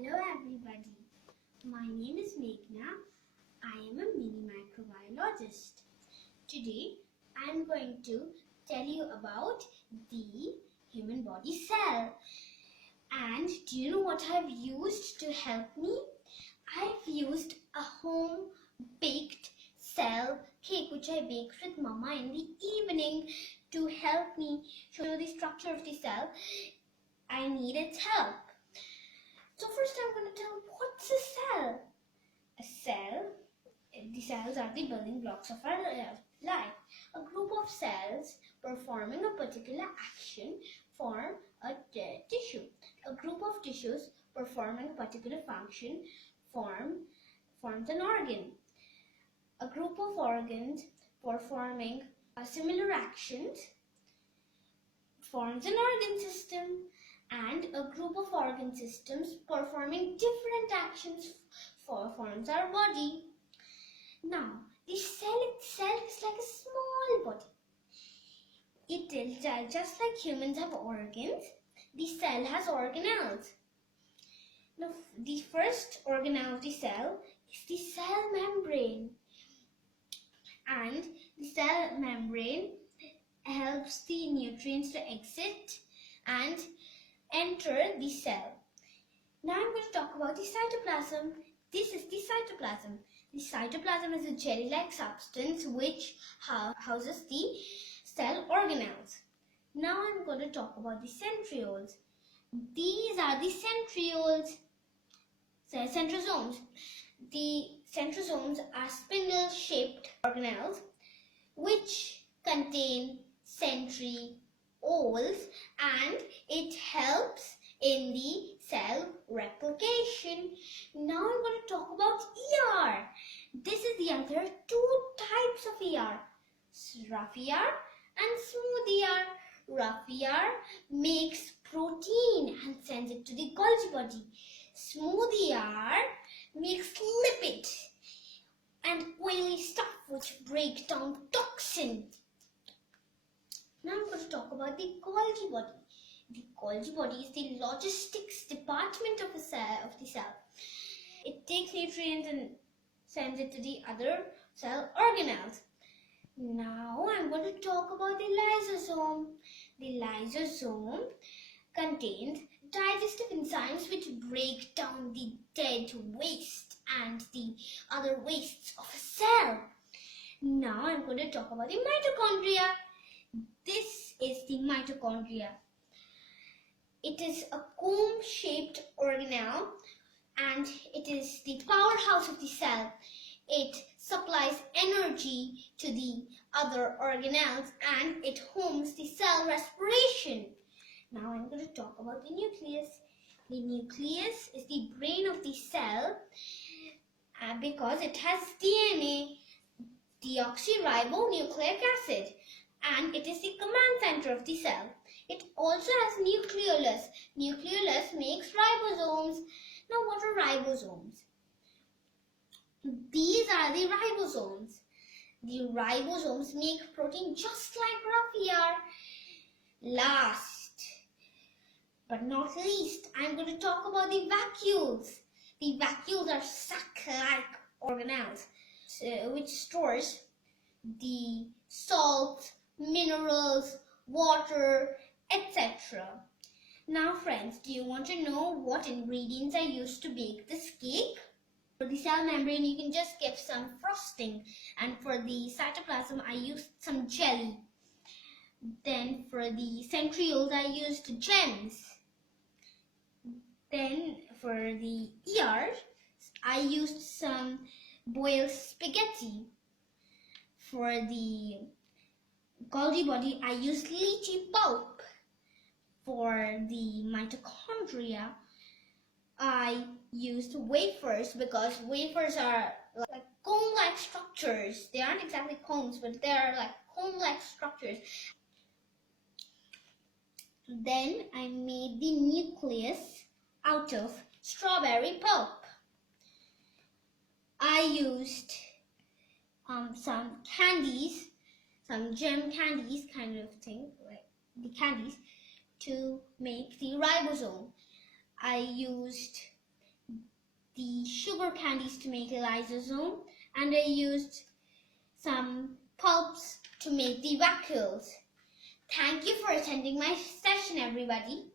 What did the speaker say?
Hello everybody, my name is Meghna. I am a mini microbiologist. Today I am going to tell you about the human body cell. And do you know what I've used to help me? I've used a home baked cell cake which I baked with Mama in the evening to help me show the structure of the cell. I need its help. So first I'm going to tell what's a cell. A cell, the cells are the building blocks of our life. A group of cells performing a particular action form a tissue. A group of tissues performing a particular function forms an organ. A group of organs performing similar actions forms an organ system. And a group of organ systems performing different actions forms our body. Now, the cell itself is like a small body. It is just like humans have organs, the cell has organelles. Now, the first organelle of the cell is the cell membrane. And the cell membrane helps the nutrients to exit and enter the cell. Now I'm going to talk about the cytoplasm. This is the cytoplasm. The cytoplasm is a jelly-like substance which houses the cell organelles. Now I'm going to talk about the centrioles. These are the centrosomes. The centrosomes are spindle-shaped organelles which contain centrioles, and it helps in the cell replication. Now I'm going to talk about ER. This is the ER. There are two types of ER, rough ER and smooth ER. Rough ER makes protein and sends it to the Golgi body. Smooth ER makes lipid and oily stuff which break down toxin. Now I'm going to talk about the Golgi body. The Golgi body is the logistics department of the cell. It takes nutrients and sends it to the other cell organelles. Now I'm going to talk about the lysosome. The lysosome contains digestive enzymes which break down the dead waste and the other wastes of a cell. Now I'm going to talk about the mitochondria. This is the mitochondria. It is a comb-shaped organelle and it is the powerhouse of the cell. It supplies energy to the other organelles and it homes the cell respiration. Now I'm going to talk about the nucleus. The nucleus is the brain of the cell because it has DNA, deoxyribonucleic acid. And it is the command center of the cell. It also has nucleolus. Nucleolus makes ribosomes. Now what are ribosomes? These are the ribosomes. The ribosomes make protein just like rough ER. Last but not least, I'm going to talk about the vacuoles. The vacuoles are sac-like organelles which stores the salts, minerals, water, etc. Now friends, do you want to know what ingredients I used to bake this cake? For the cell membrane, you can just give some frosting, and for the cytoplasm, I used some jelly. Then for the centrioles, I used gems. Then for the ER, I used some boiled spaghetti. For the Golgi body, I used lychee pulp. For the mitochondria, I used wafers because wafers are like comb-like structures. They aren't exactly combs, but they are like comb-like structures. Then I made the nucleus out of strawberry pulp. I used some candies, some gem candies kind of thing, like the candies, to make the ribosome. I used the sugar candies to make a lysosome, and I used some pulps to make the vacuoles. Thank you for attending my session, everybody.